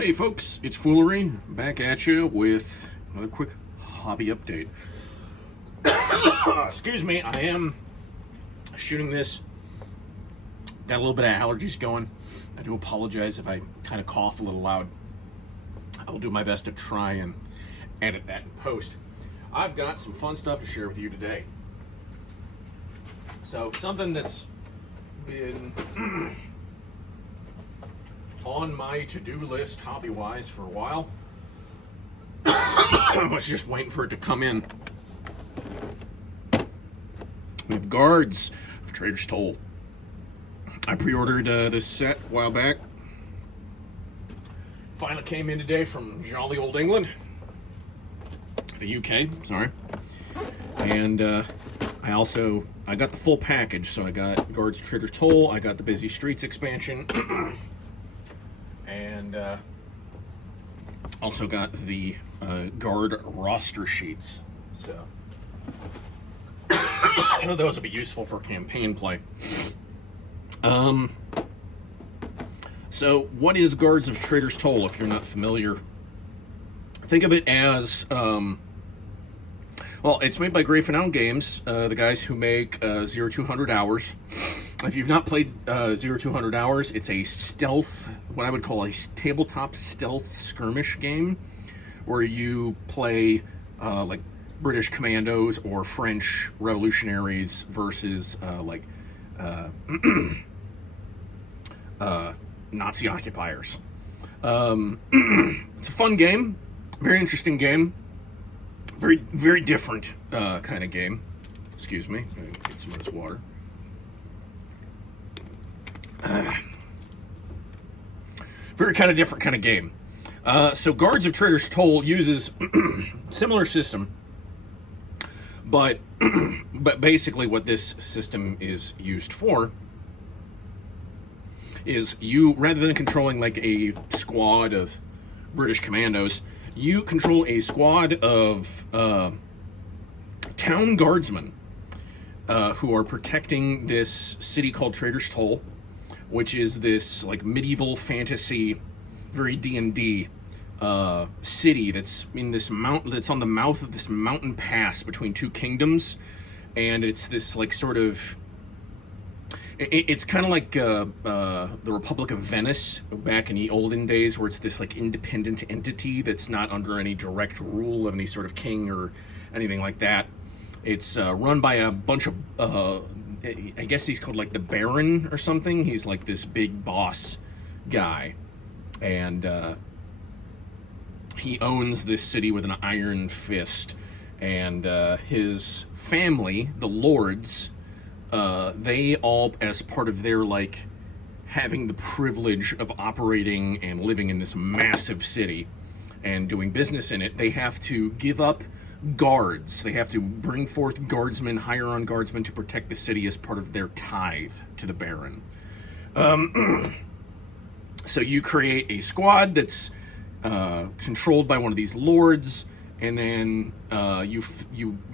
Hey folks, it's Foolery, back at you with another quick hobby update. Excuse me, I am shooting this. Got a little bit of allergies going. I do apologize if I kind of cough a little loud. I'll do my best to try and edit that in post. I've got some fun stuff to share with you today. So, something that's been on my to-do list hobby-wise for a while. I was just waiting for it to come in. We have Guards of Traitor's Toll. I pre-ordered this set a while back. Finally came in today from jolly old England. The UK, sorry. And I got the full package, so I got Guards of Traitor's Toll, I got the Busy Streets expansion, and also got the Guard roster sheets. So those will be useful for campaign play. So what is Guards of Traitor's Toll, if you're not familiar? Think of it as, well, it's made by Grey Finale Games, the guys who make 0-200 Hours. If you've not played 0-200 Hours, it's a stealth, what I would call a tabletop stealth skirmish game, where you play like British commandos or French revolutionaries versus Nazi occupiers. It's a fun game, very interesting game, very different kind of game. Excuse me, I'm gonna get some of this water. Very kind of different kind of game. So Guards of Traitor's Toll uses similar system, but basically what this system is used for is you, rather than controlling like a squad of British commandos, you control a squad of town guardsmen who are protecting this city called Traitor's Toll, which is this like medieval fantasy, very D&D city that's in this mountain, that's on the mouth of this mountain pass between two kingdoms, and it's this like sort of, it's kind of like the Republic of Venice back in the olden days, where it's this like independent entity that's not under any direct rule of any sort of king or anything like that. It's run by a bunch of, I guess he's called like the Baron or something. He's like this big boss guy, and he owns this city with an iron fist. And his family, the Lords, they all, as part of their like having the privilege of operating and living in this massive city and doing business in it, they have to give up guards. They have to bring forth guardsmen, hire on guardsmen to protect the city as part of their tithe to the Baron. So you create a squad that's controlled by one of these lords, and then you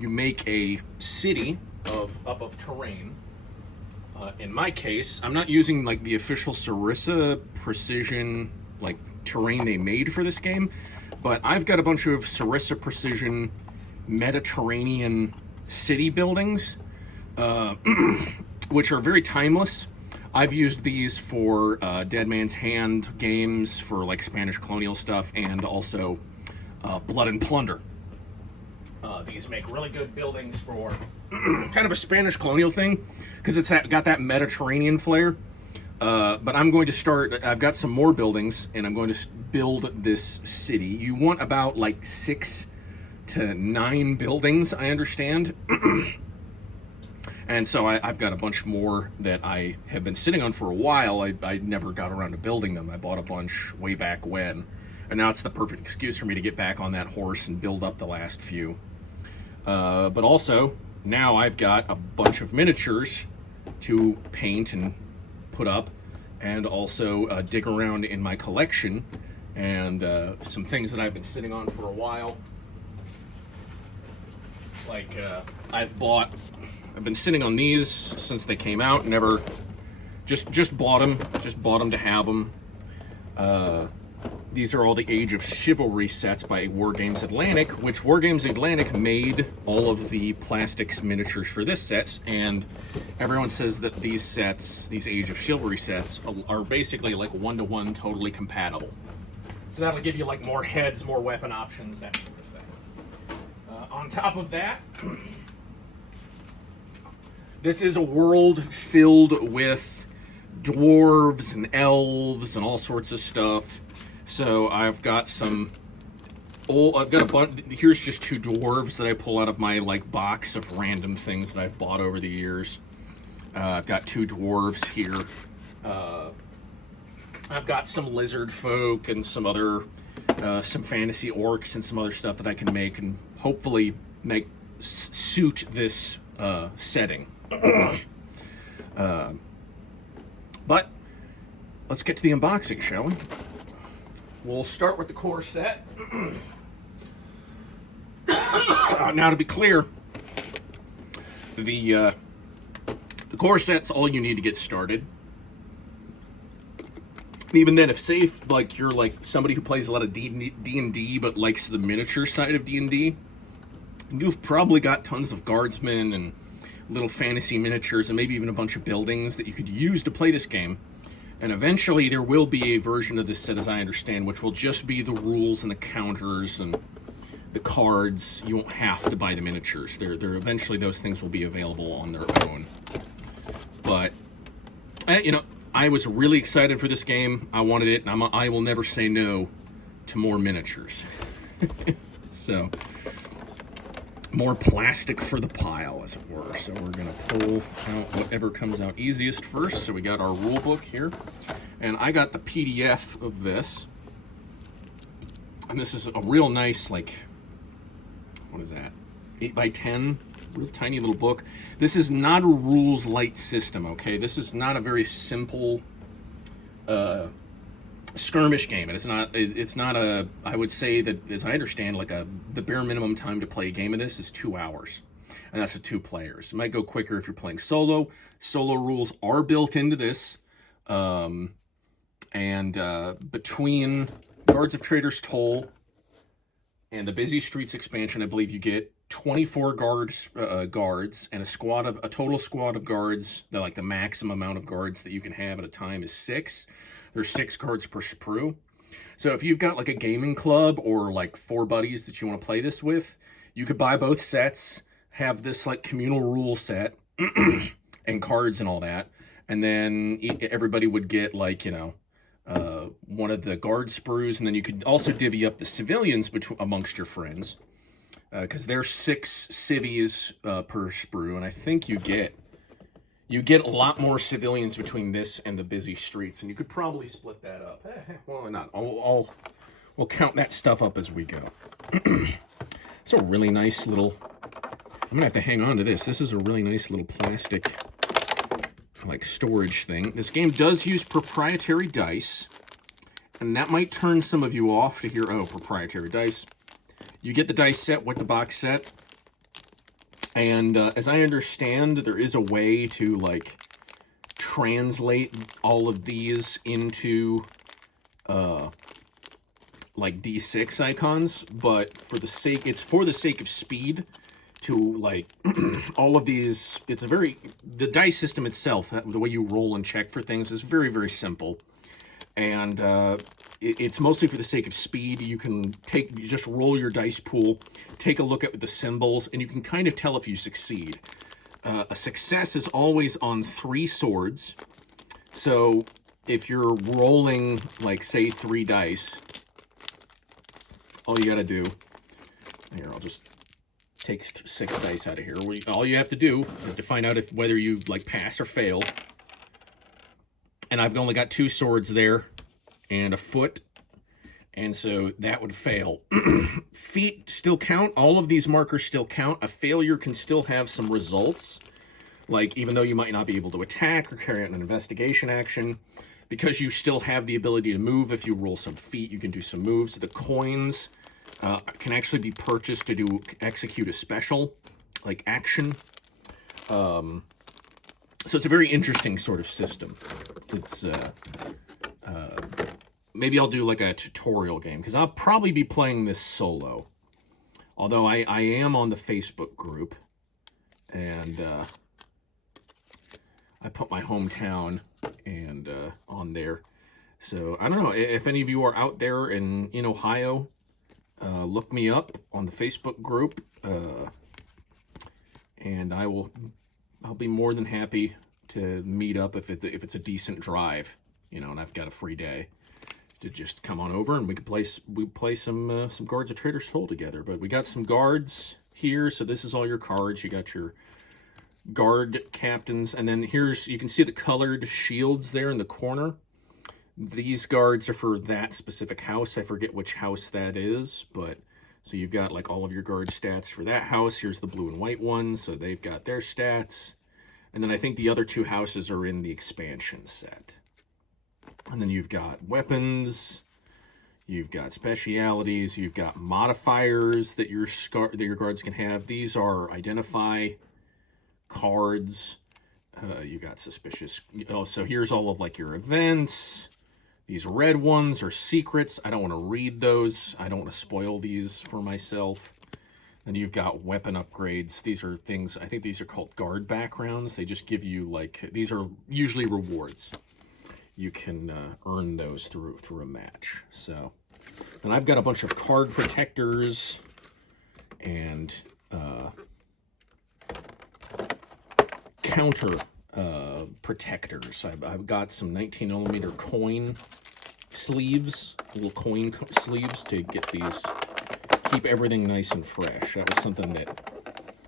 make a city of terrain. In my case, I'm not using like the official Sarissa Precision like terrain they made for this game, but I've got a bunch of Sarissa Precision Mediterranean city buildings, which are very timeless. I've used these for Dead Man's Hand games, for like Spanish colonial stuff, and also Blood and Plunder. These make really good buildings for kind of a Spanish colonial thing, because it's got that Mediterranean flair. But I'm going to start, I've got some more buildings, and I'm going to build this city. You want about like 6 to 9 buildings, I understand. And so I've got a bunch more that I have been sitting on for a while. I never got around to building them. I bought a bunch way back when, and now it's the perfect excuse for me to get back on that horse and build up the last few. But also, now I've got a bunch of miniatures to paint and put up, and also dig around in my collection, and some things that I've been sitting on for a while. Like, I've been sitting on these since they came out, just bought them to have them. these are all the Age of Chivalry sets by War Games Atlantic, which War Games Atlantic made all of the plastics miniatures for this set, and everyone says that these sets, these Age of Chivalry sets, are basically like one-to-one totally compatible. So that'll give you like more heads, more weapon options, that sort of thing. On top of that, this is a world filled with dwarves and elves and all sorts of stuff. So I've got a bunch. Here's just 2 dwarves that I pull out of my like box of random things that I've bought over the years. I've got 2 dwarves here. I've got some lizard folk and some other, some fantasy orcs and some other stuff that I can make and hopefully make suit this setting. But let's get to the unboxing, shall we? We'll start with the core set. Now, to be clear, the core set's all you need to get started. Even then, if safe, like you're like somebody who plays a lot of D&D but likes the miniature side of D&D, you've probably got tons of guardsmen and little fantasy miniatures and maybe even a bunch of buildings that you could use to play this game. And eventually there will be a version of this set, as I understand, which will just be the rules and the counters and the cards. You won't have to buy the miniatures. They're eventually those things will be available on their own. But you know, I was really excited for this game. I wanted it, and I will never say no to more miniatures. So, more plastic for the pile, as it were. So we're gonna pull out whatever comes out easiest first. So we got our rule book here, and I got the PDF of this. And this is a real nice, like, what is that? 8x10, real tiny little book. This is not a rules light system, okay? This is not a very simple skirmish game. It's not a, I would say that, as I understand, like the bare minimum time to play a game of this is 2 hours. And that's with 2 players. It might go quicker if you're playing solo. Solo rules are built into this. Between Guards of Traitor's Toll and the Busy Streets expansion, I believe you get 24 guards and a total squad of guards. Like the maximum amount of guards that you can have at a time is 6. There's 6 guards per sprue. So if you've got like a gaming club or like 4 buddies that you want to play this with, you could buy both sets, have this like communal rule set and cards and all that, and then everybody would get like, you know, one of the guard sprues, and then you could also divvy up the civilians amongst your friends, because there's 6 civvies per sprue, and I think you get a lot more civilians between this and the Busy Streets, and you could probably split that up. Well, not. We'll count that stuff up as we go. It's a really nice little. I'm gonna have to hang on to this. This is a really nice little plastic, like, storage thing. This game does use proprietary dice, and that might turn some of you off to hear, oh, proprietary dice. You get the dice set with the box set. And as I understand, there is a way to like translate all of these into like D6 icons, but it's for the sake of speed to like all of these. The dice system itself, the way you roll and check for things, is very, very simple. And it's mostly for the sake of speed. You just roll your dice pool, take a look at the symbols, and you can kind of tell if you succeed. A success is always on 3 swords. So if you're rolling, like, say, 3 dice, all you gotta do, here, I'll just take 6 dice out of here. All you have to do is to find out whether you, like, pass or fail. And I've only got 2 swords there and a foot, and so that would fail. Feet still count. All of these markers still count. A failure can still have some results, like even though you might not be able to attack or carry out an investigation action, because you still have the ability to move. If you roll some feet, you can do some moves. The coins can actually be purchased to execute a special, like, action. So it's a very interesting sort of system. It's maybe I'll do like a tutorial game, because I'll probably be playing this solo. Although I am on the Facebook group, and I put my hometown and on there. So I don't know if any of you are out there in Ohio. Look me up on the Facebook group, and I'll be more than happy to meet up if it's a decent drive, and I've got a free day to just come on over and we play some Guards of Traitor's Toll together. But we got some guards here, so this is all your cards. You got your guard captains, and then you can see the colored shields there in the corner. These guards are for that specific house. I forget which house that is, but so you've got like all of your guard stats for that house. Here's the blue and white ones, so they've got their stats. And then I think the other two houses are in the expansion set. And then you've got weapons, you've got specialities, you've got modifiers that your guards can have. These are identify cards. You got suspicious. Oh, so here's all of like your events. These red ones are secrets. I don't want to read those. I don't want to spoil these for myself. Then you've got weapon upgrades. These are things, I think these are called guard backgrounds. They just give you like, these are usually rewards. You can earn those through a match. So, and I've got a bunch of card protectors and counter protectors. I've got some 19mm coin sleeves, little coin sleeves to get these, keep everything nice and fresh. That was something that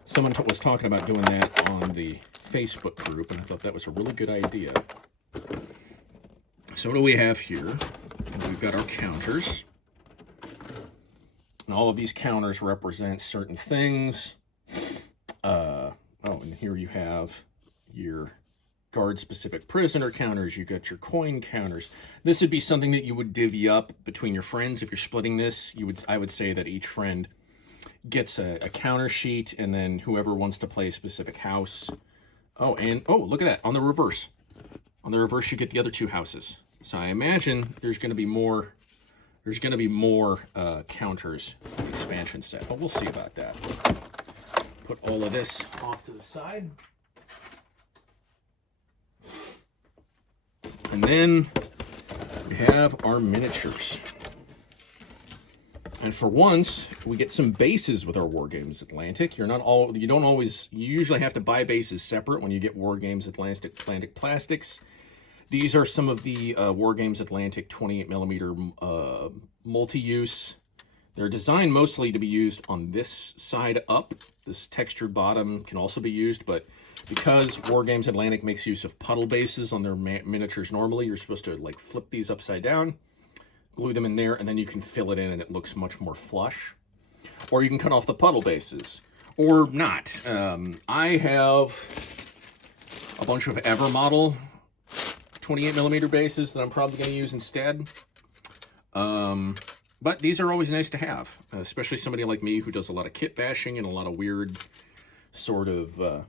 someone was talking about doing that on the Facebook group, and I thought that was a really good idea. So what do we have here? We've got our counters. And all of these counters represent certain things. And here you have your guard-specific prisoner counters. You got your coin counters. This would be something that you would divvy up between your friends. If you're splitting this, I would say that each friend gets a counter sheet, and then whoever wants to play a specific house. Oh, look at that, on the reverse. On the reverse, you get the other two houses. So I imagine there's going to be more. There's going to be more counters in the expansion set, but we'll see about that. Put all of this off to the side. And then we have our miniatures. And for once, we get some bases with our War Games Atlantic. You usually have to buy bases separate when you get War Games Atlantic Plastics. These are some of the War Games Atlantic 28mm multi-use. They're designed mostly to be used on this side up. This textured bottom can also be used, but because War Games Atlantic makes use of puddle bases on their miniatures normally, you're supposed to like flip these upside down, glue them in there, and then you can fill it in and it looks much more flush. Or you can cut off the puddle bases, or not. I have a bunch of Evermodel 28mm bases that I'm probably going to use instead. But these are always nice to have, especially somebody like me who does a lot of kit bashing and a lot of weird sort of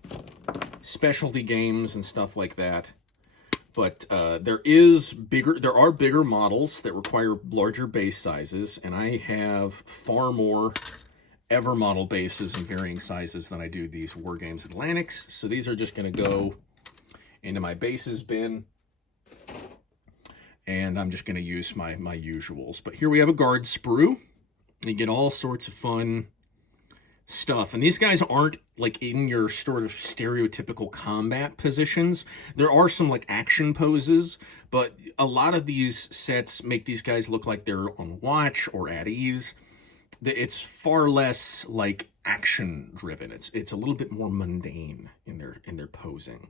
specialty games and stuff like that. But there are bigger models that require larger base sizes, and I have far more Evermodel bases in varying sizes than I do these War Games Atlantics. So these are just going to go into my bases bin. And I'm just going to use my usuals. But here we have a guard sprue. You get all sorts of fun stuff. And these guys aren't like in your sort of stereotypical combat positions. There are some like action poses, but a lot of these sets make these guys look like they're on watch or at ease. It's far less like action driven. It's a little bit more mundane in their posing.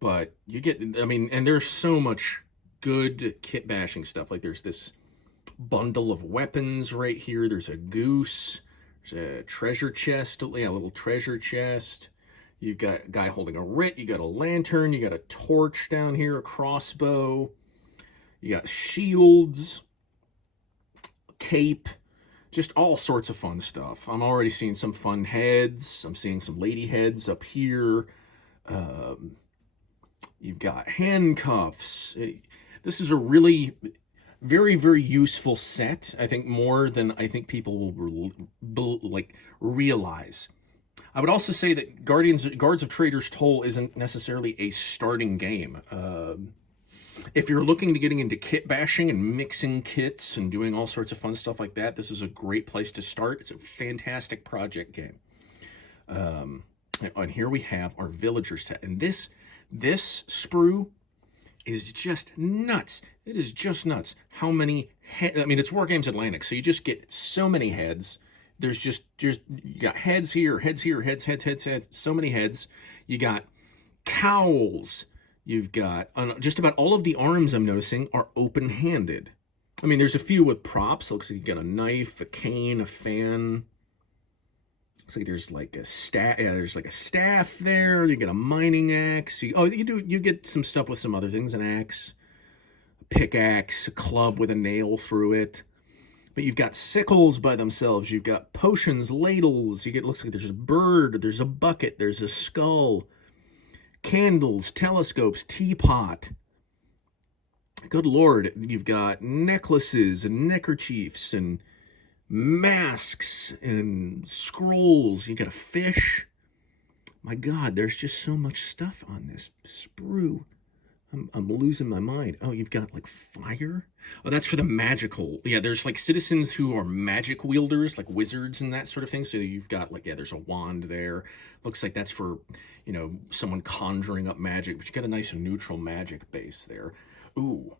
But you get, and there's so much good kit bashing stuff. Like there's this bundle of weapons right here. There's a goose. There's a treasure chest. Yeah, a little treasure chest. You've got a guy holding a writ. You got a lantern. You got a torch down here. A crossbow. You got shields. Cape. Just all sorts of fun stuff. I'm already seeing some fun heads. I'm seeing some lady heads up here. You've got handcuffs. This is a really very, very useful set. I think more than I think people will like realize. I would also say that Guards of Traitor's Toll isn't necessarily a starting game. If you're looking to getting into kit bashing and mixing kits and doing all sorts of fun stuff like that, this is a great place to start. It's a fantastic project game. And here we have our villager set, and this sprue is just nuts. It is just nuts. How many heads? I mean, it's War Games Atlantic, so you just get so many heads. There's just you got heads here, heads, heads. So many heads. You got cowls. You've got just about all of the arms I'm noticing are open-handed. I mean, there's a few with props. Looks like you got a knife, a cane, a fan. Looks like there's like a staff. Yeah, there's like a staff there. You get a mining axe. You get some stuff with some other things: an axe, a pickaxe, a club with a nail through it. But you've got sickles by themselves. You've got potions, ladles. Looks like there's a bird. There's a bucket. There's a skull. Candles, telescopes, teapot. Good Lord, you've got necklaces and neckerchiefs and masks and scrolls. You got a fish. My God, there's just so much stuff on this sprue. I'm losing my mind. Oh, you've got like fire. Oh, that's for the magical. Yeah, there's like citizens who are magic wielders, like wizards and that sort of thing. So you've got like, yeah, there's a wand there. Looks like that's for, someone conjuring up magic, but you got a nice neutral magic base there. Ooh,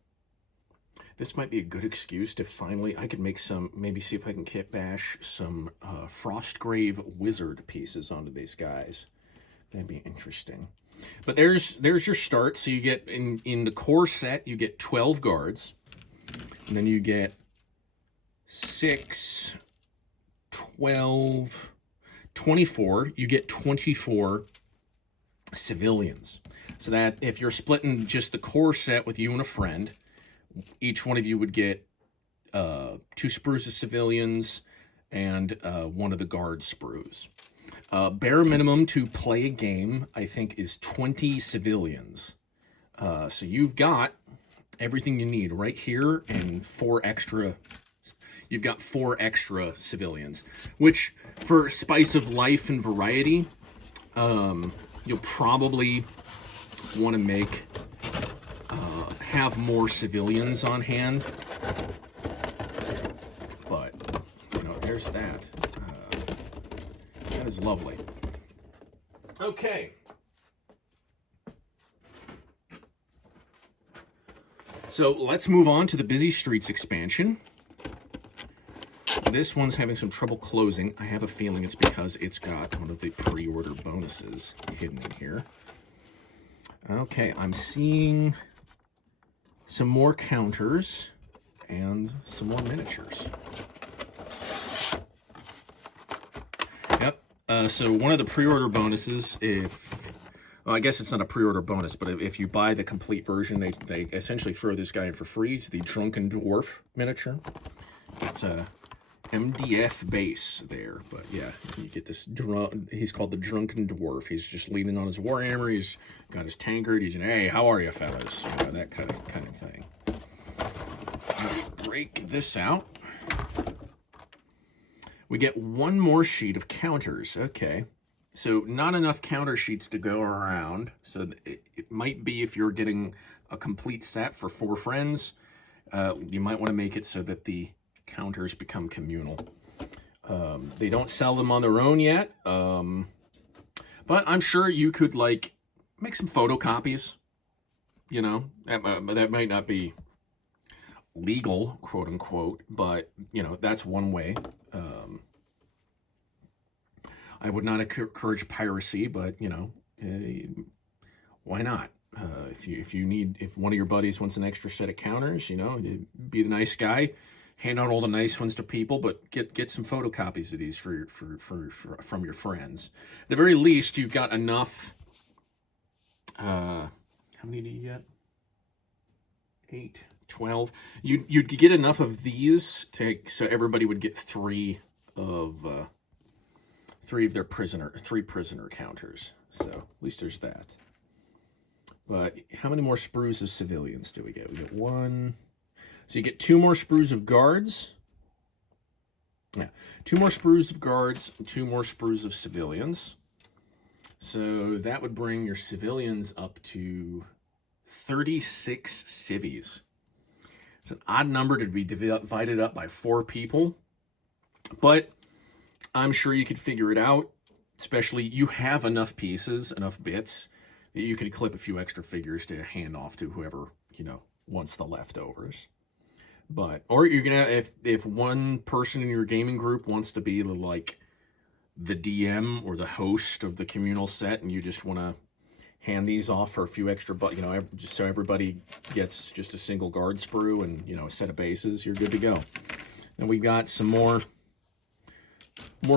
this might be a good excuse to finally, I could make maybe see if I can kit bash some Frostgrave wizard pieces onto these guys. That'd be interesting. But there's your start. So you get in the core set, you get 12 guards, and then you get 6, 12, 24. You get 24 civilians. So that if you're splitting just the core set with you and a friend, each one of you would get 2 sprues of civilians and 1 of the guard sprues. Bare minimum to play a game, I think, is 20 civilians. So you've got everything you need right here, and 4 extra. You've got 4 extra civilians, which for spice of life and variety, you'll probably want to have more civilians on hand. But there's that. That is lovely. Okay. So let's move on to the Busy Streets expansion. This one's having some trouble closing. I have a feeling it's because it's got one of the pre-order bonuses hidden in here. Okay, I'm seeing some more counters and some more miniatures. So one of the pre-order bonuses, I guess it's not a pre-order bonus, but if you buy the complete version, they essentially throw this guy in for free. It's the Drunken Dwarf miniature. It's a MDF base there, but yeah, you get this he's called the Drunken Dwarf. He's just leaning on his warhammer. He's got his tankard. He's hey, how are you, fellas? That kind of thing. Break this out. We get 1 more sheet of counters. Okay, so not enough counter sheets to go around. So it might be if you're getting a complete set for 4 friends, you might want to make it so that the counters become communal. They don't sell them on their own yet, but I'm sure you could make some photocopies. That might not be legal, quote unquote, but that's one way. I would not encourage piracy, but why not? If one of your buddies wants an extra set of counters, be the nice guy, hand out all the nice ones to people, but get some photocopies of these from your friends. At the very least, you've got enough. How many do you get? 8, 12. You'd get enough of these so everybody would get 3 of their prisoner counters. So at least there's that. But how many more sprues of civilians do we get? We get 1, So you get 2 more sprues of guards. Yeah, 2 more sprues of guards, 2 more sprues of civilians. So that would bring your civilians up to 36 civvies. It's an odd number to be divided up by 4 people, but I'm sure you could figure it out. Especially, you have enough pieces, enough bits, that you could clip a few extra figures to hand off to whoever, wants the leftovers. But, or you're gonna, if one person in your gaming group wants to be like the DM or the host of the communal set, and you just want to hand these off for a few extra, just so everybody gets just a single guard sprue and a set of bases, you're good to go. And we got some more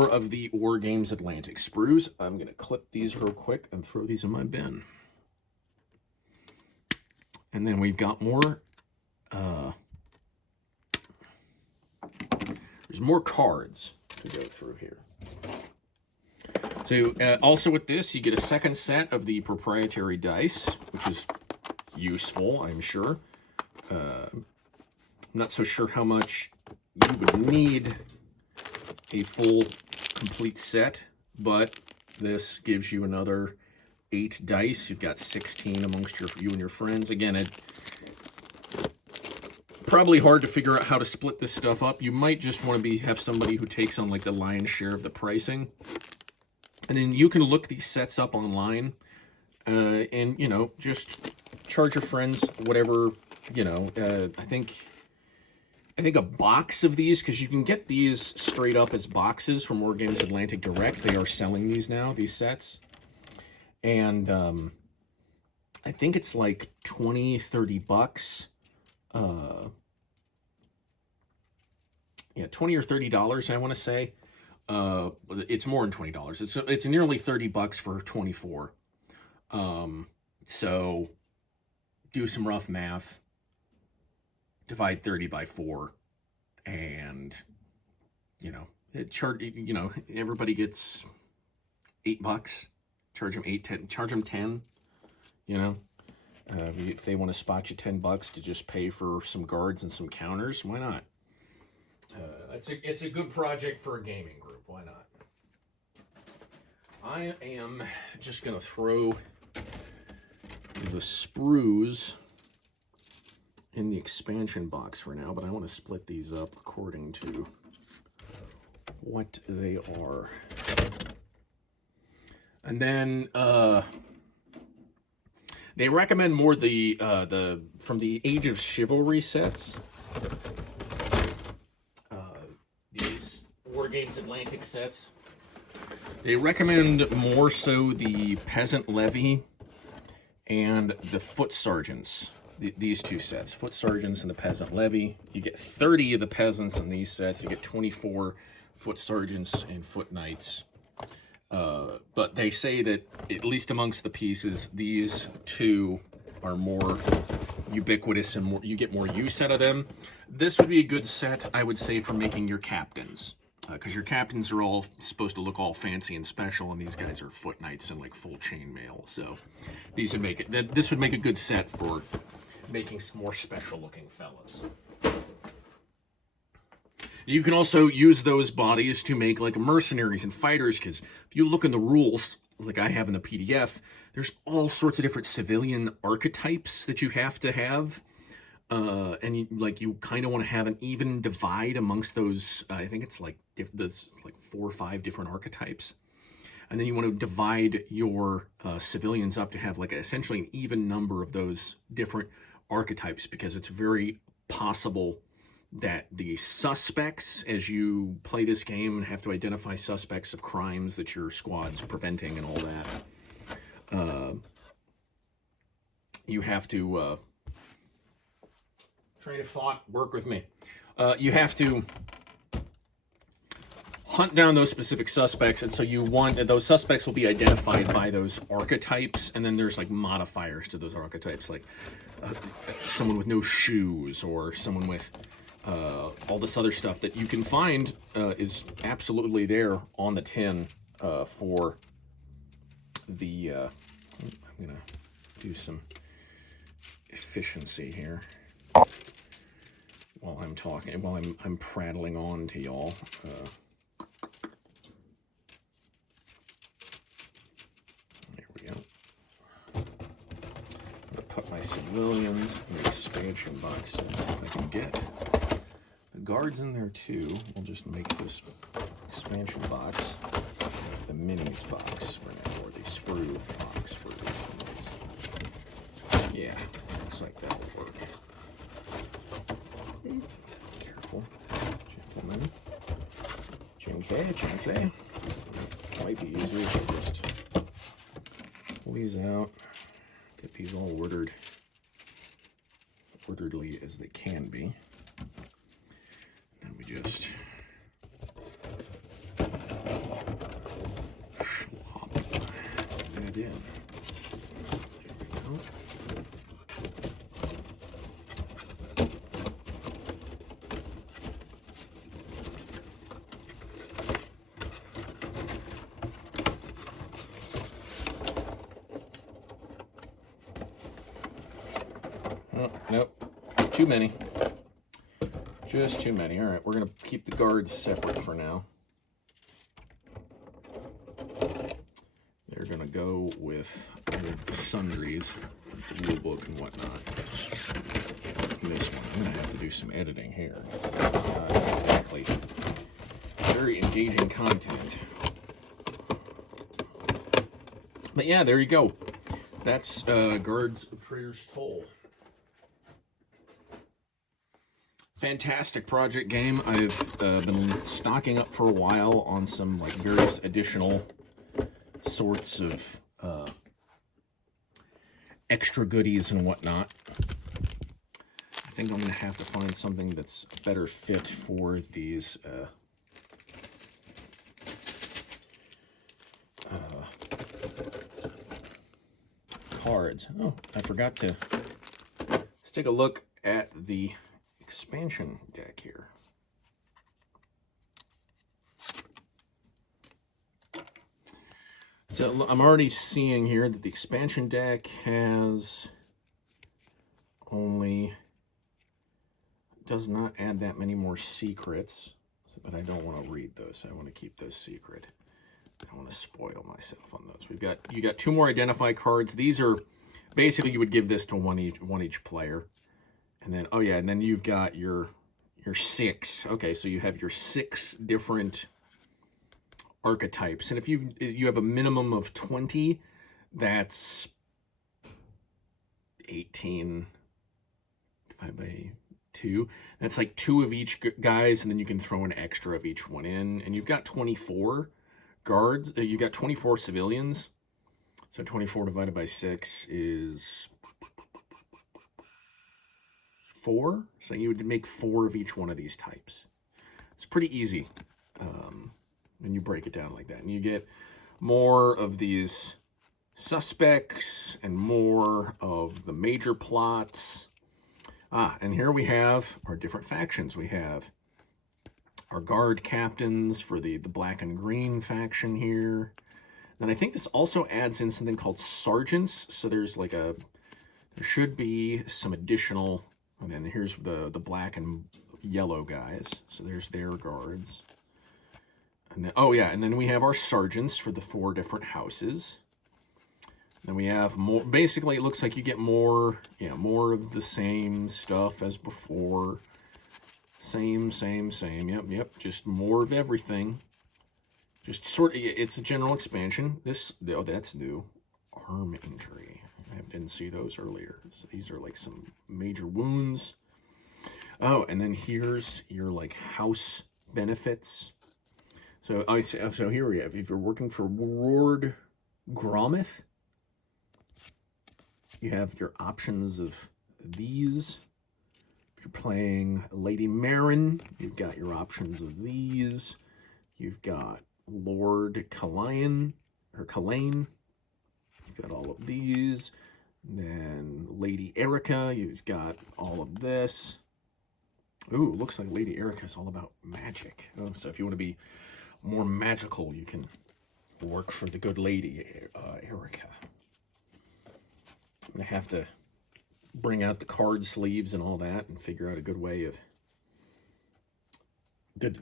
of the War Games Atlantic sprues. I'm gonna clip these real quick and throw these in my bin. And then we've got more. There's more cards to go through here. So also with this, you get a second set of the proprietary dice, which is useful, I'm sure. I'm not so sure how much you would need a full, complete set, but this gives you another 8 dice. You've got 16 amongst you and your friends. Again, it probably hard to figure out how to split this stuff up. You might just want to have somebody who takes on like the lion's share of the pricing. And then you can look these sets up online and, just charge your friends whatever, I think a box of these, because you can get these straight up as boxes from War Games Atlantic Direct. They are selling these now, these sets. And I think it's like 20, 30 bucks. Yeah, $20 or $30, I want to say. It's more than $20. It's nearly 30 bucks for 24. So do some rough math. Divide 30 by 4, and everybody gets $8. Charge them 8, 10. Charge them 10. If they want to spot you $10 to just pay for some guards and some counters, why not? It's a good project for a gaming group. Why not? I am just gonna throw the sprues in the expansion box for now, but I want to split these up according to what they are. And then they recommend more the from the Age of Chivalry sets. These War Games Atlantic sets. They recommend more so the Peasant Levy and the Foot Sergeants. These 2 sets, Foot Sergeants and the Peasant Levy. You get 30 of the peasants in these sets. You get 24 Foot Sergeants and Foot Knights. But they say that, at least amongst the pieces, these 2 are more ubiquitous and you get more use out of them. This would be a good set, I would say, for making your captains. Because your captains are all supposed to look all fancy and special, and these guys are Foot Knights in like full chainmail. So these would make it. This would make a good set for making some more special-looking fellas. You can also use those bodies to make like mercenaries and fighters, because if you look in the rules, like I have in the PDF, there's all sorts of different civilian archetypes that you have to have. And you kind of want to have an even divide amongst those. I think it's there's like 4 or 5 different archetypes, and then you want to divide your civilians up to have like essentially an even number of those different archetypes, because it's very possible that the suspects, as you play this game and have to identify suspects of crimes that your squad's preventing and all that, you have to train of thought, work with me. You have to hunt down those specific suspects, and so those suspects will be identified by those archetypes, and then there's like modifiers to those archetypes, like someone with no shoes, or someone with all this other stuff that you can find is absolutely there on the tin for the I'm gonna do some efficiency here. while I'm talking, while I'm prattling on to y'all. There we go. I'm gonna put my civilians in the expansion box so if I can get the guards in there too. We'll just make this expansion box the minis box for now, or the sprue box for these minis. Yeah, looks like that'll work. Careful, gentlemen. Gently. Might be easier to just pull these out, get these all orderly as they can be. Then we just swap that in. There we go. Oh, nope, too many. Just too many. All right, we're gonna keep the guards separate for now. They're gonna go with all of the sundries, the rule book and whatnot. And this one, I'm gonna have to do some editing here, because that is not exactly very engaging content. But yeah, there you go. That's Guards of Traitor's Toll. Fantastic project game. I've been stocking up for a while on some like various additional sorts of extra goodies and whatnot. I think I'm going to have to find something that's a better fit for these cards. Oh, I forgot to. Let's take a look at the expansion deck here. So I'm already seeing here that the expansion deck has does not add that many more secrets, but I don't want to read those. I want to keep those secret. I don't want to spoil myself on those. You got 2 more identify cards. These are basically, you would give this to one each player. And then, oh yeah, and then you've got your 6. Okay, so you have your 6 different archetypes. And if you have a minimum of 20, that's 18 divided by 2. That's like 2 of each guys, and then you can throw an extra of each one in. And you've got 24 guards. You got 24 civilians. So 24 divided by 6 is 4, so you would make 4 of each one of these types. It's pretty easy when you break it down like that. And you get more of these suspects and more of the major plots. And here we have our different factions. We have our guard captains for the black and green faction here. And I think this also adds in something called sergeants. So there's like there should be some additional. And then here's the black and yellow guys. So there's their guards. And then, oh yeah, and then we have our sergeants for the 4 different houses. Then we have more. Basically, it looks like you get more of the same stuff as before. Same. Yep. Just more of everything. Just sort of, it's a general expansion. Oh, that's new. Arm injury. I didn't see those earlier. So these are like some major wounds. Oh, and then here's your like house benefits. So here we have, if you're working for Lord Gromith, you have your options of these. If you're playing Lady Marin, you've got your options of these. You've got Lord Kalain, you've got all of these. And then Lady Erica, you've got all of this. Ooh, looks like Lady Erica's all about magic. Oh, so if you want to be more magical, you can work for the good Lady Erica. I'm going to have to bring out the card sleeves and all that and figure out a good way of good.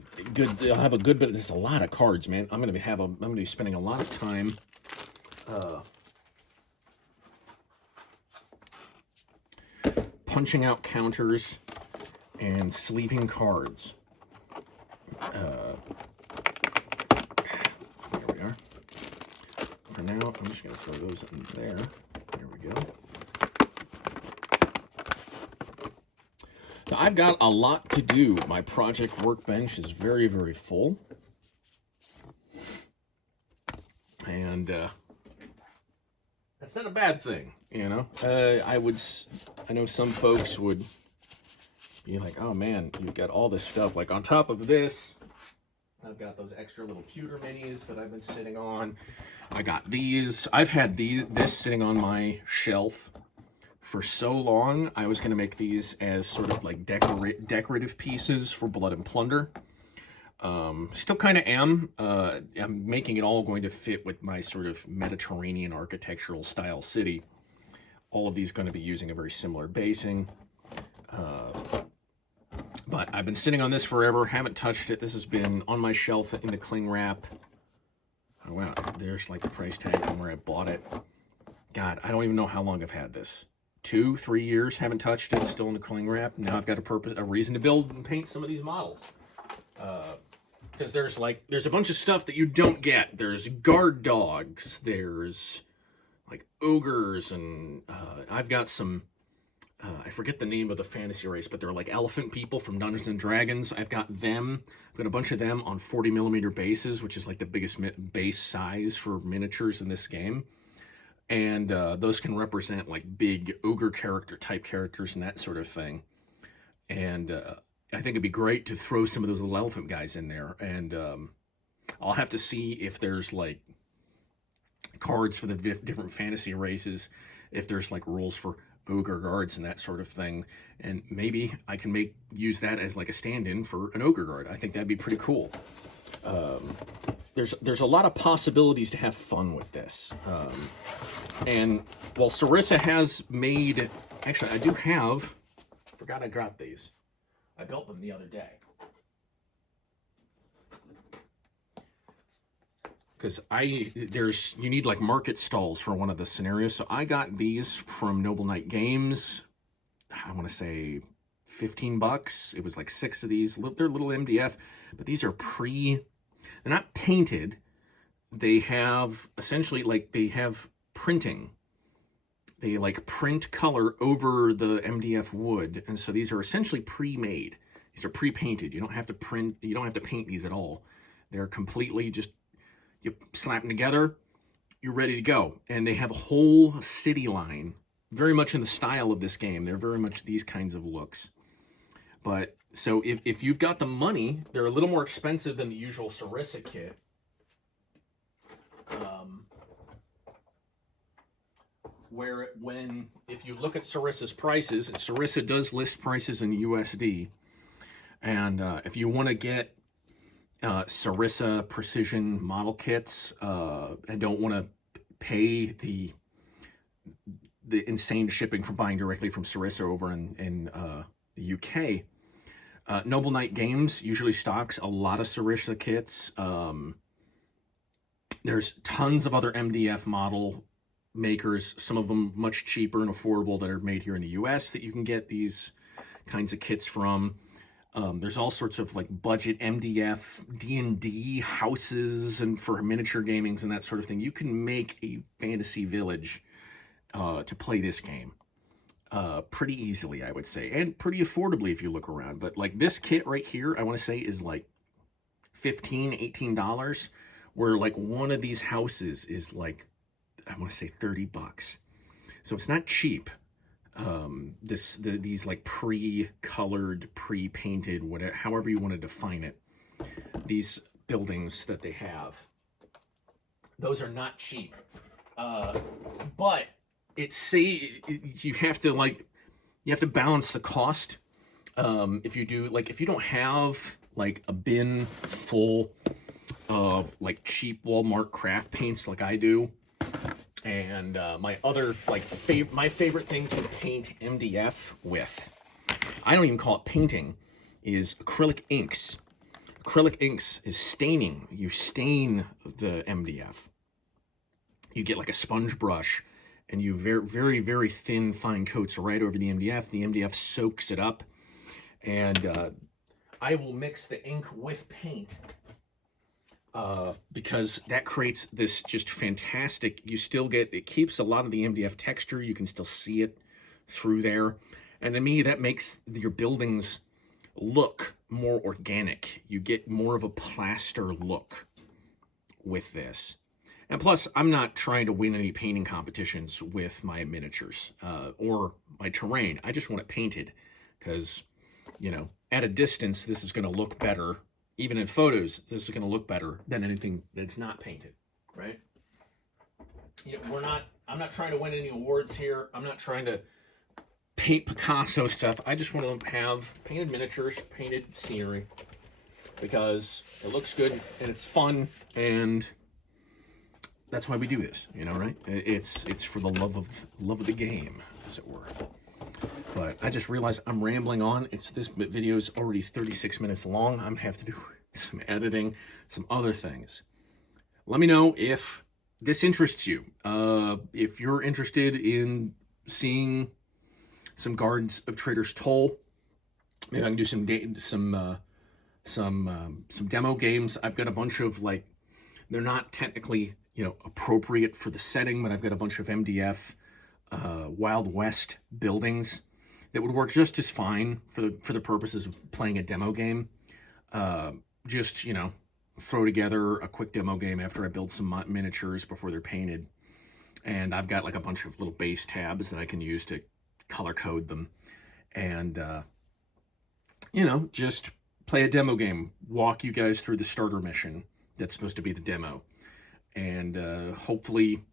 I'll have a good bit. There's a lot of cards, man. I'm gonna be spending a lot of time. Punching out counters and sleeving cards. There we are. For now, I'm just going to throw those in there. There we go. Now, I've got a lot to do. My project workbench is very, very full. And that's not a bad thing, you know? I know some folks would be like, oh man, you've got all this stuff. Like on top of this, I've got those extra little pewter minis that I've been sitting on. I got these. I've had this sitting on my shelf for so long. I was going to make these as sort of like decorative pieces for Blood and Plunder. Still kind of am. I'm making it all going to fit with my sort of Mediterranean architectural style city. All of these going to be using a very similar basing. But I've been sitting on this forever, haven't touched it. This has been on my shelf in the cling wrap. Oh wow, there's like the price tag from where I bought it. God, I don't even know how long I've had this. 2-3 years, haven't touched it, still in the cling wrap. Now I've got a reason to build and paint some of these models. Because there's a bunch of stuff that you don't get. There's guard dogs, there's like ogres, and I've got some, I forget the name of the fantasy race, but they're like elephant people from Dungeons and Dragons. I've got them. I've got a bunch of them on 40mm bases, which is like the biggest base size for miniatures in this game. And those can represent like big ogre type characters and that sort of thing. And I think it'd be great to throw some of those little elephant guys in there. And I'll have to see if there's like cards for the different fantasy races, if there's like rules for ogre guards and that sort of thing, and maybe I can use that as like a stand-in for an ogre guard. I think that'd be pretty cool. There's a lot of possibilities to have fun with this. And while Sarissa has made, actually I do have, forgot I got these. I built them the other day. Because you need like market stalls for one of the scenarios. So I got these from Noble Knight Games. I want to say $15. It was like 6 of these. They're little MDF, but these are they're not painted. They have essentially they have printing. They like print color over the MDF wood. And so these are essentially pre-made. These are pre-painted. You don't have to paint these at all. They're completely just, you slap them together, you're ready to go. And they have a whole city line, very much in the style of this game. They're very much these kinds of looks. But so if you've got the money, they're a little more expensive than the usual Sarissa kit. If you look at Sarissa's prices, Sarissa does list prices in USD. And if you want to get Sarissa precision model kits and don't want to pay the insane shipping for buying directly from Sarissa over in the UK, Noble Knight Games usually stocks a lot of Sarissa kits. There's tons of other MDF model makers, some of them much cheaper and affordable, that are made here in the US that you can get these kinds of kits from. There's all sorts of like budget MDF, D&D houses, and for miniature gamings and that sort of thing. You can make a fantasy village to play this game pretty easily, I would say, and pretty affordably if you look around. But like this kit right here, I want to say is like $15-18, where like one of these houses is like, I want to say $30. So it's not cheap. These like pre-colored, pre-painted, whatever, however you want to define it, these buildings that they have, those are not cheap. But you have to balance the cost. If you don't have like a bin full of like cheap Walmart craft paints like I do, and my other my favorite thing to paint MDF with, I don't even call it painting, is acrylic inks. acrylic inks is staining. You stain the MDF. You get like a sponge brush, and you very, very thin, fine coats right over the MDF. The MDF soaks it up, and I will mix the ink with paint because that creates this just fantastic, you still get, it keeps a lot of the MDF texture. You can still see it through there. And to me, that makes your buildings look more organic. You get more of a plaster look with this. And plus, I'm not trying to win any painting competitions with my miniatures or my terrain. I just want it painted because, you know, at a distance, this is going to look better. Even in photos, this is going to look better than anything that's not painted, right? You know, I'm not trying to win any awards here. I'm not trying to paint Picasso stuff. I just want to have painted miniatures, painted scenery, because it looks good and it's fun, and that's why we do this, you know, right? It's for the love of the game, as it were. But I just realized I'm rambling on. This video is already 36 minutes long. I'm gonna have to do some editing, some other things. Let me know if this interests you. If you're interested in seeing some Guards of Traitor's Toll, maybe I can do some demo games. I've got a bunch of, like, they're not technically, you know, appropriate for the setting, but I've got a bunch of MDF Wild West buildings that would work just as fine for the purposes of playing a demo game. Just, you know, throw together a quick demo game after I build some miniatures before they're painted. And I've got like a bunch of little base tabs that I can use to color code them. And, you know, just play a demo game, walk you guys through the starter mission that's supposed to be the demo. And hopefully,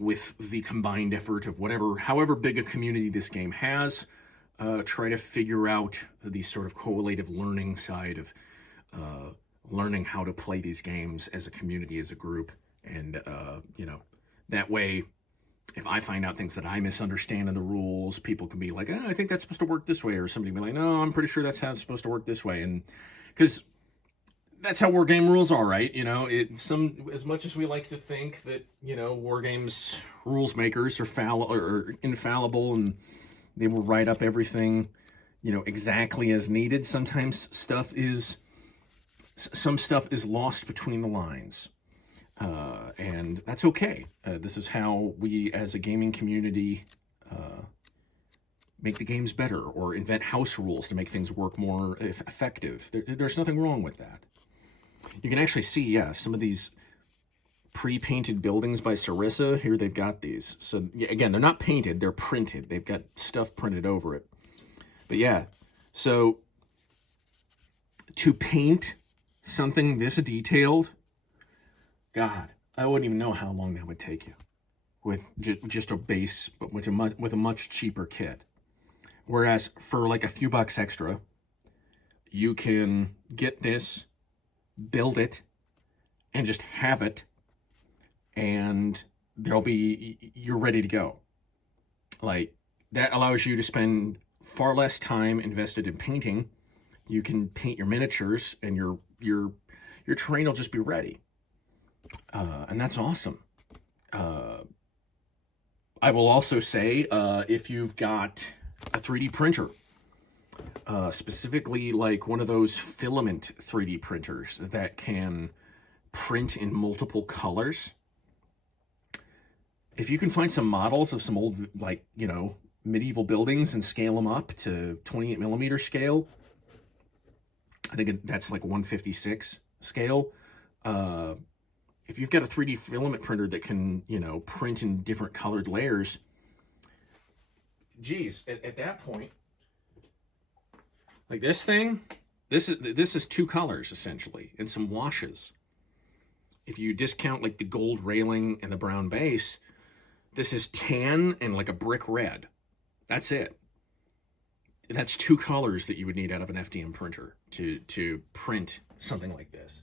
with the combined effort of however big a community this game has, try to figure out the sort of correlative learning side of learning how to play these games as a community, as a group. And, you know, that way, if I find out things that I misunderstand in the rules, people can be like, I think that's supposed to work this way. Or somebody can be like, no, I'm pretty sure that's how it's supposed to work this way. And because that's how war game rules are, right? You know, as much as we like to think that, you know, war games rules makers are infallible and they will write up everything, you know, exactly as needed. Sometimes some stuff is lost between the lines, and that's okay. This is how we, as a gaming community, make the games better, or invent house rules to make things work more effective. There's nothing wrong with that. You can actually see, yeah, some of these pre-painted buildings by Sarissa. Here they've got these. So, yeah, again, they're not painted, they're printed. They've got stuff printed over it. But yeah, so to paint something this detailed, God, I wouldn't even know how long that would take you with just a base, but with a much cheaper kit. Whereas for like a few bucks extra, you can get this, build it, and just have it, and you're ready to go. Like, that allows you to spend far less time invested in painting. You can paint your miniatures, and your terrain will just be ready, and that's awesome. I will also say, if you've got a 3D printer, specifically like one of those filament 3D printers that can print in multiple colors, if you can find some models of some old, like, you know, medieval buildings and scale them up to 28mm scale, I think that's like 156 scale. If you've got a 3D filament printer that can, you know, print in different colored layers, geez, at that point, like this thing, this is two colors essentially, and some washes. If you discount like the gold railing and the brown base, this is tan and like a brick red. That's it. That's two colors that you would need out of an FDM printer to print something like this.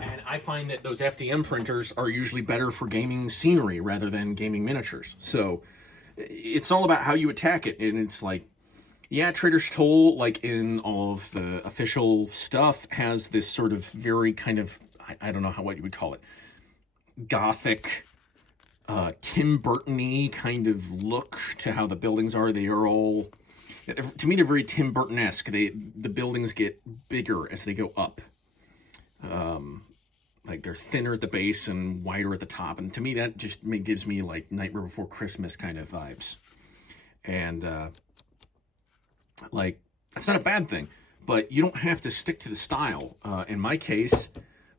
And I find that those FDM printers are usually better for gaming scenery rather than gaming miniatures. So it's all about how you attack it. And it's like, Yeah, Traitor's Toll, like in all of the official stuff, has this sort of very kind of, I don't know how what you would call it, gothic, Tim Burton-y kind of look to how the buildings are. They are all, to me, they're very Tim Burton-esque. The buildings get bigger as they go up. Like they're thinner at the base and wider at the top, and to me that just gives me like Nightmare Before Christmas kind of vibes. And like that's not a bad thing, but you don't have to stick to the style. In my case,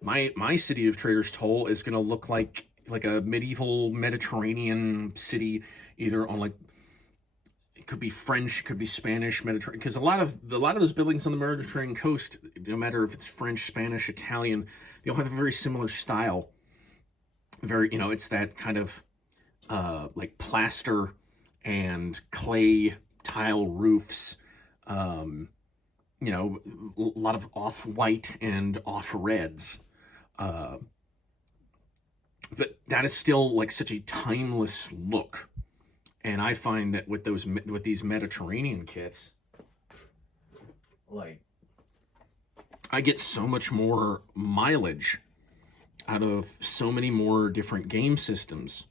my city of Traitor's Toll is going to look like a medieval Mediterranean city, either on like, it could be French, could be Spanish, Mediterranean, because a lot of those buildings on the Mediterranean coast, no matter if it's French, Spanish, Italian, they all have a very similar style. Very, it's that kind of like plaster and clay tile roofs. A lot of off-white and off-reds. But that is still like such a timeless look. And I find that with these Mediterranean kits, like, I get so much more mileage out of so many more different game systems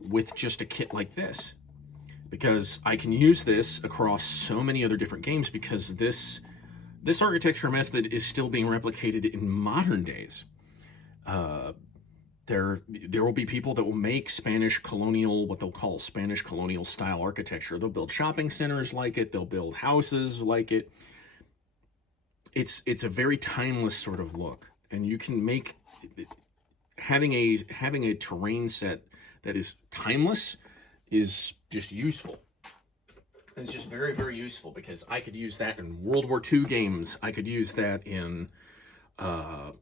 with just a kit like this, because I can use this across so many other different games, because this architecture method is still being replicated in modern days. There will be people that will make Spanish colonial, what they'll call Spanish colonial style architecture. They'll build shopping centers like it. They'll build houses like it. It's a very timeless sort of look, and you can make having a terrain set that is timeless is just useful. It's just very, very useful, because I could use that in World War II games. I could use that in I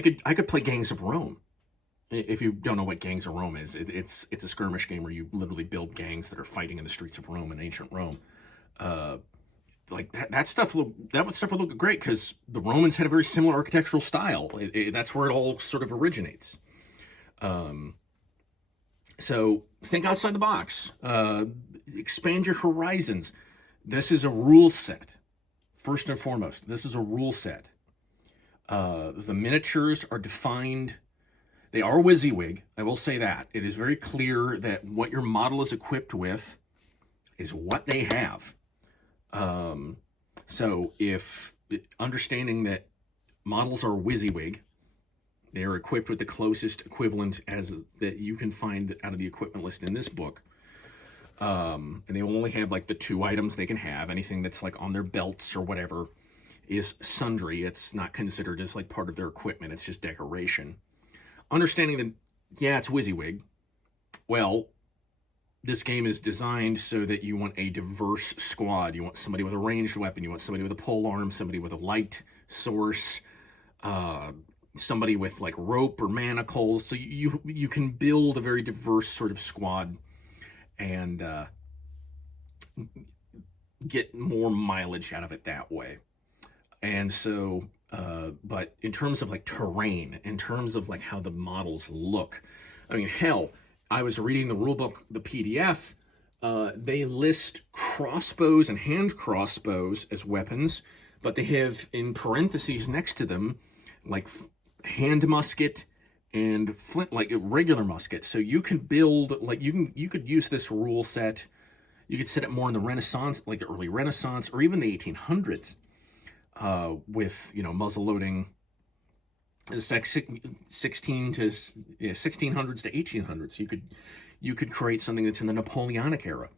could play Gangs of Rome. If you don't know what Gangs of Rome is, it's a skirmish game where you literally build gangs that are fighting in the streets of Rome in ancient Rome. Like that stuff would look great, because the Romans had a very similar architectural style. That's where it all sort of originates. So think outside the box. Expand your horizons. This is a rule set. First and foremost, this is a rule set. The miniatures are defined. They are WYSIWYG. I will say that. It is very clear that what your model is equipped with is what they have. So if understanding that models are WYSIWYG, they are equipped with the closest equivalent that you can find out of the equipment list in this book. And they only have like the 2 items they can have. Anything that's like on their belts or whatever is sundry. It's not considered as like part of their equipment. It's just decoration. Understanding that, yeah, it's WYSIWYG. Well, this game is designed so that you want a diverse squad. You want somebody with a ranged weapon. You want somebody with a polearm, somebody with a light source, somebody with like rope or manacles. So you can build a very diverse sort of squad and get more mileage out of it that way. And so, but in terms of like terrain, in terms of like how the models look, I mean, hell, I was reading the rulebook, the PDF. They list crossbows and hand crossbows as weapons, but they have in parentheses next to them like hand musket and flint, like a regular musket. So you can build, like, you could use this rule set. You could set it more in the Renaissance, like the early Renaissance, or even the 1800s, with muzzle loading. The 16 to 1600s to 1800s. You could create something that's in the Napoleonic era,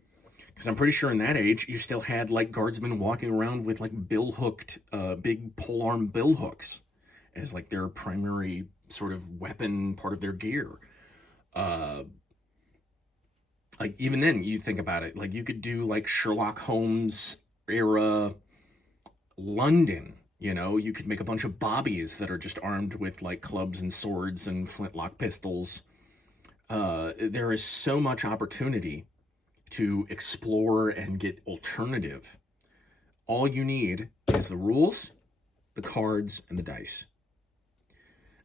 because I'm pretty sure in that age you still had like guardsmen walking around with like bill hooked, big polearm bill hooks as like their primary sort of weapon, part of their gear. Like even then, you think about it, like you could do like Sherlock Holmes era London. You could make a bunch of bobbies that are just armed with like clubs and swords and flintlock pistols. There is so much opportunity to explore and get alternative. All you need is the rules, the cards, and the dice.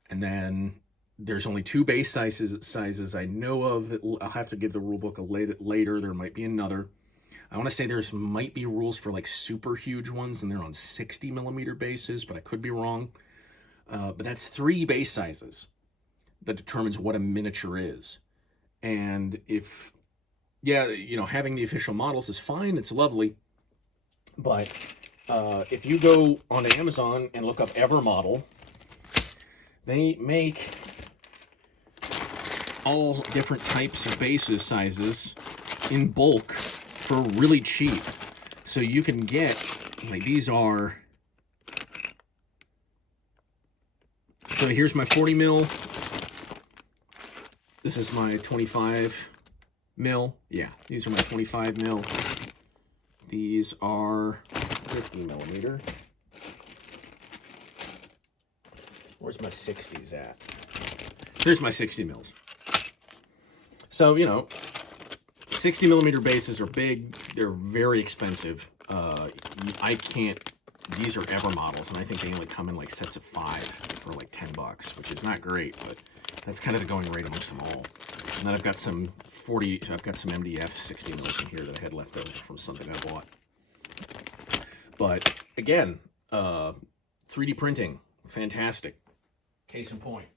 And then there's only 2 base sizes I know of. I'll have to give the rule book later. There might be another. I want to say there's might be rules for like super huge ones, and they're on 60 millimeter bases, but I could be wrong. But that's 3 base sizes that determines what a miniature is. And if, yeah, having the official models is fine, it's lovely. But if you go onto Amazon and look up Ever Model, they make all different types of bases sizes in bulk for really cheap. So you can get, like, these are, so here's my 40 mil. This is my 25 mil. Yeah, these are my 25 mil. These are 50 millimeter. Where's my 60s at? Here's my 60 mils. So, 60 millimeter bases are big. They're very expensive. I can't, these are Ever models, and I think they only come in like sets of 5 for like $10, which is not great, but that's kind of the going rate amongst them all. And then I've got some MDF 60 mils in here that I had left over from something I bought. But again, 3D printing, fantastic. Case in point.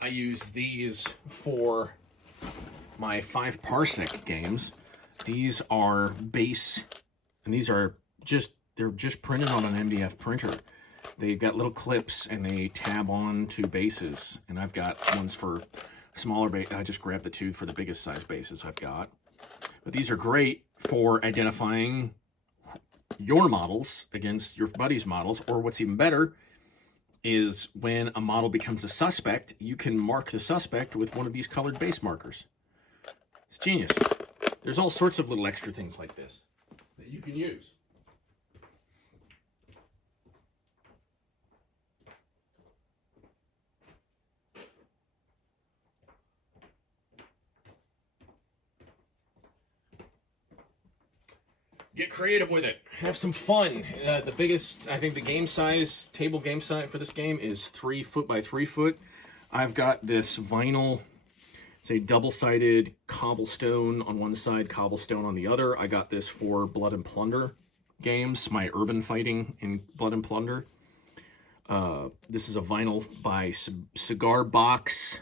I use these for my 5 parsec games. These are base, and thase are they're just printed on an MDF printer. They've got little clips and they tab on to bases, and I've got ones for smaller base. I just grabbed the 2 for the biggest size bases I've got. But these are great for identifying your models against your buddy's models, or what's even better is when a model becomes a suspect, you can mark the suspect with one of these colored base markers. It's genius. There's all sorts of little extra things like this that you can use. Get creative with it. Have some fun. The biggest, I think the table game size for this game is 3 foot by 3 foot. I've got this vinyl, it's a double-sided cobblestone on one side, cobblestone on the other. I got this for Blood and Plunder games, my urban fighting in Blood and Plunder. This is a vinyl by Cigar Box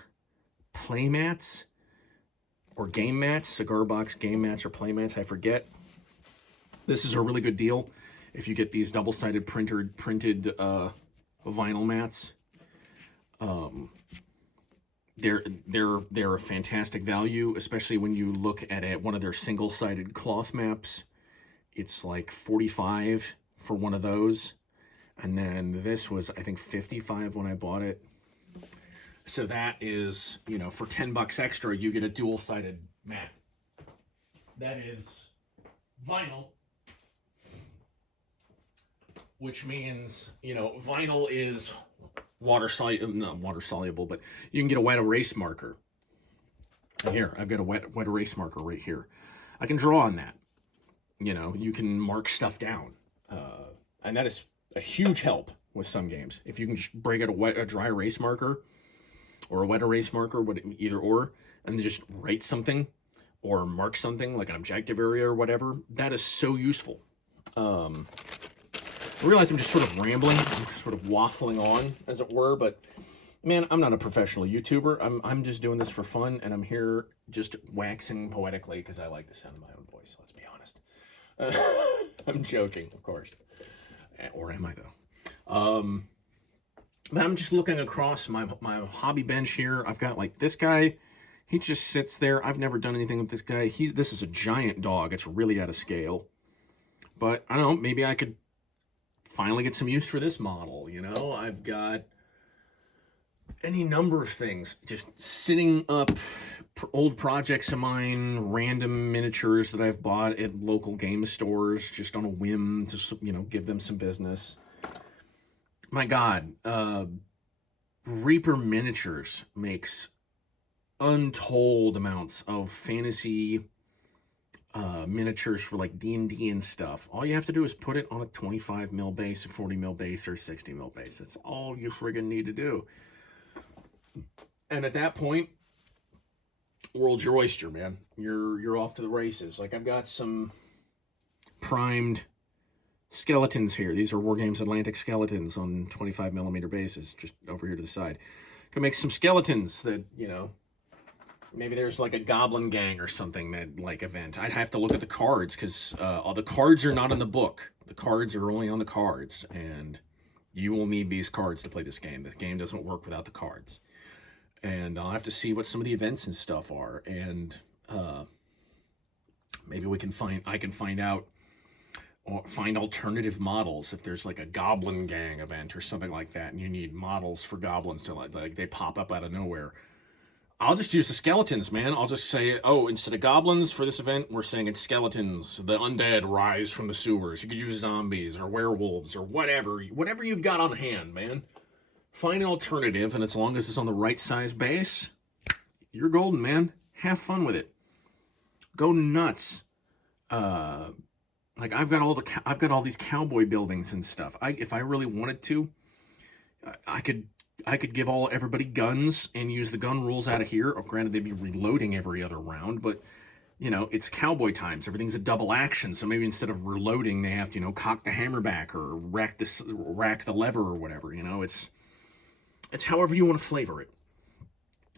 Playmats, or Game Mats, Cigar Box Game Mats or Playmats, I forget. This is a really good deal if you get these double-sided printed vinyl mats. They're a fantastic value, especially when you look at one of their single-sided cloth maps. It's like $45 for one of those, and then this was, I think, $55 when I bought it. So that is, for $10 extra, you get a dual-sided mat. That is vinyl, which means, vinyl is not water soluble, but you can get a wet erase marker. And here, I've got a wet erase marker right here. I can draw on that. You can mark stuff down. And that is a huge help with some games. If you can just break out a dry erase marker or a wet erase marker, either or, and then just write something or mark something like an objective area or whatever, that is so useful. I realize I'm just sort of rambling, I'm sort of waffling on, as it were, but man, I'm not a professional YouTuber. I'm just doing this for fun, and I'm here just waxing poetically because I like the sound of my own voice, let's be honest. I'm joking, of course. Or am I, though? But I'm just looking across my hobby bench here. I've got, like, this guy. He just sits there. I've never done anything with this guy. This is a giant dog. It's really out of scale. But, I don't know, maybe I could finally get some use for this model. I've got any number of things just sitting up, old projects of mine, random miniatures that I've bought at local game stores just on a whim to give them some business. My God, Reaper Miniatures makes untold amounts of fantasy miniatures for like D&D and stuff. All you have to do is put it on a 25 mil base, a 40 mil base, or a 60 mil base. That's all you friggin' need to do. And at that point, world's your oyster, man. You're off to the races. Like, I've got some primed skeletons here. These are Wargames Atlantic skeletons on 25 millimeter bases, just over here to the side. Can make some skeletons that, you know, maybe there's like a goblin gang or something that like event. I'd have to look at the cards because all the cards are not in the book. The cards are only on the cards, and you will need these cards to play this game. The game doesn't work without the cards. And I'll have to see what some of the events and stuff are, and maybe I can find out or find alternative models if there's like a goblin gang event or something like that, and you need models for goblins to like they pop up out of nowhere. I'll just use the skeletons, man. I'll just say, oh, instead of goblins for this event, we're saying it's skeletons. The undead rise from the sewers. You could use zombies or werewolves or whatever you've got on hand, man. Find an alternative, and as long as it's on the right size base, you're golden, man. Have fun with it. Go nuts. Like I've got all these cowboy buildings and stuff. If I really wanted to, I could give everybody guns and use the gun rules out of here. Oh, granted, they'd be reloading every other round, but you know, it's cowboy times. Everything's a double action, so maybe instead of reloading, they have to, you know, cock the hammer back or rack the lever or whatever. You know, it's however you want to flavor it.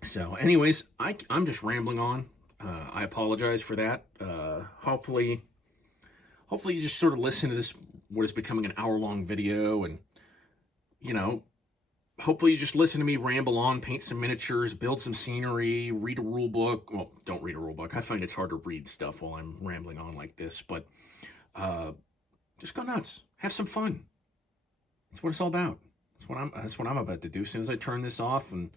So, anyways, I'm just rambling on. I apologize for that. Hopefully you just sort of listen to this, what is becoming an hour-long video, and you know, hopefully you just listen to me ramble on, paint some miniatures, build some scenery, read a rule book. Well, don't read a rule book. I find it's hard to read stuff while I'm rambling on like this, but just go nuts. Have some fun. That's what it's all about. That's what I'm about to do. As soon as I turn this off, and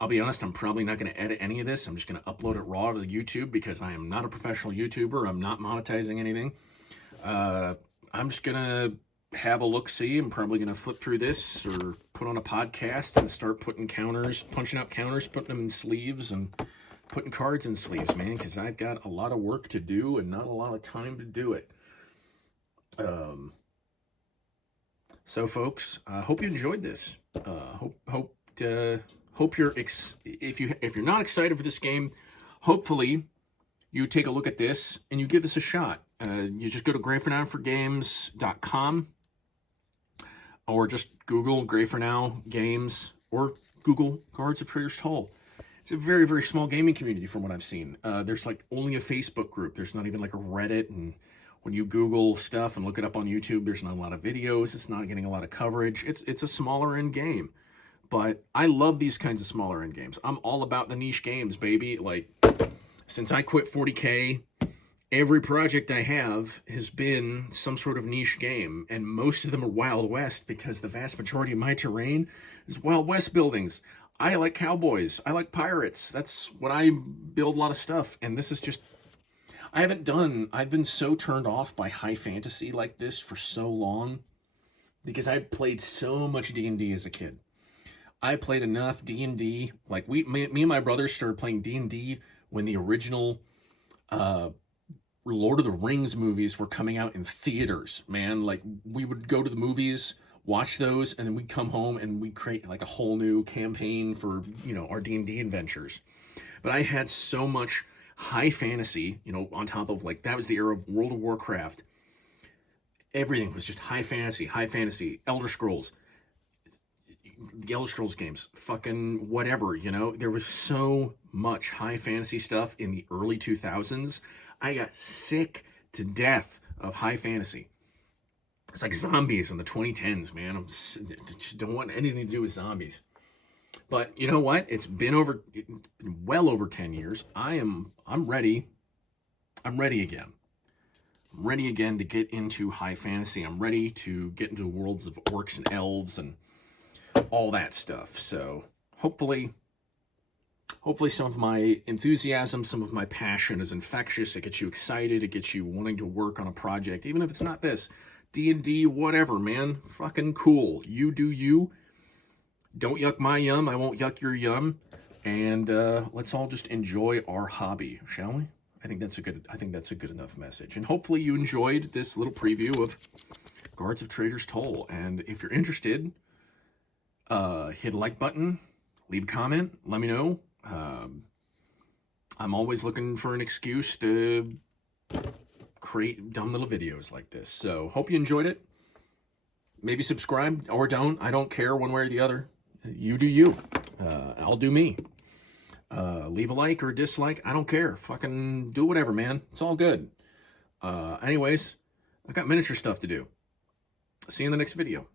I'll be honest, I'm probably not going to edit any of this. I'm just going to upload it raw to the YouTube because I am not a professional YouTuber. I'm not monetizing anything. I'm just going to have a look-see. I'm probably going to flip through this or put on a podcast and start punching out counters, putting them in sleeves, and putting cards in sleeves, man, because I've got a lot of work to do and not a lot of time to do it. So, folks, I hope you enjoyed this. Hope you're if you're not excited for this game, hopefully you take a look at this and you give this a shot. You just go to GrayForNowForGames.com, or just Google Gray for Now Games, or Google Cards of Traitor's Toll. It's a very, very small gaming community from what I've seen. There's like only a Facebook group. There's not even like a Reddit, and when you Google stuff and look it up on YouTube, there's not a lot of videos. It's not getting a lot of coverage. It's a smaller end game. But I love these kinds of smaller end games. I'm all about the niche games, baby. Like, since I quit 40K, every project I have has been some sort of niche game. And most of them are Wild West because the vast majority of my terrain is Wild West buildings. I like cowboys. I like pirates. That's what I build a lot of stuff. And this is just... I've been so turned off by high fantasy like this for so long because I played so much D&D as a kid. I played enough D&D. Like me and my brothers started playing D&D when the original Lord of the Rings movies were coming out in theaters, man. Like, we would go to the movies, watch those, and then we'd come home and we'd create like a whole new campaign for, you know, our D&D adventures. But I had so much high fantasy, you know, on top of, like, that was the era of World of Warcraft. Everything was just high fantasy, Elder Scrolls, the Elder Scrolls games, fucking whatever, you know. There was so much high fantasy stuff in the early 2000s. I got sick to death of high fantasy. It's like zombies in the 2010s, man. I just don't want anything to do with zombies. But you know what? It's been well over 10 years. I'm ready. I'm ready again. I'm ready again to get into high fantasy. I'm ready to get into worlds of orcs and elves and all that stuff. So hopefully some of my enthusiasm, some of my passion is infectious. It gets you excited. It gets you wanting to work on a project, even if it's not this. D&D, whatever, man. Fucking cool. You do you. Don't yuck my yum. I won't yuck your yum. And let's all just enjoy our hobby, shall we? I think that's a good enough message. And hopefully you enjoyed this little preview of Guards of Traitor's Toll. And if you're interested, hit a like button, leave a comment, let me know. I'm always looking for an excuse to create dumb little videos like this. So hope you enjoyed it. Maybe subscribe or don't. I don't care one way or the other. You do you. I'll do me. Leave a like or a dislike. I don't care. Fucking do whatever, man. It's all good. Anyways, I got miniature stuff to do. See you in the next video.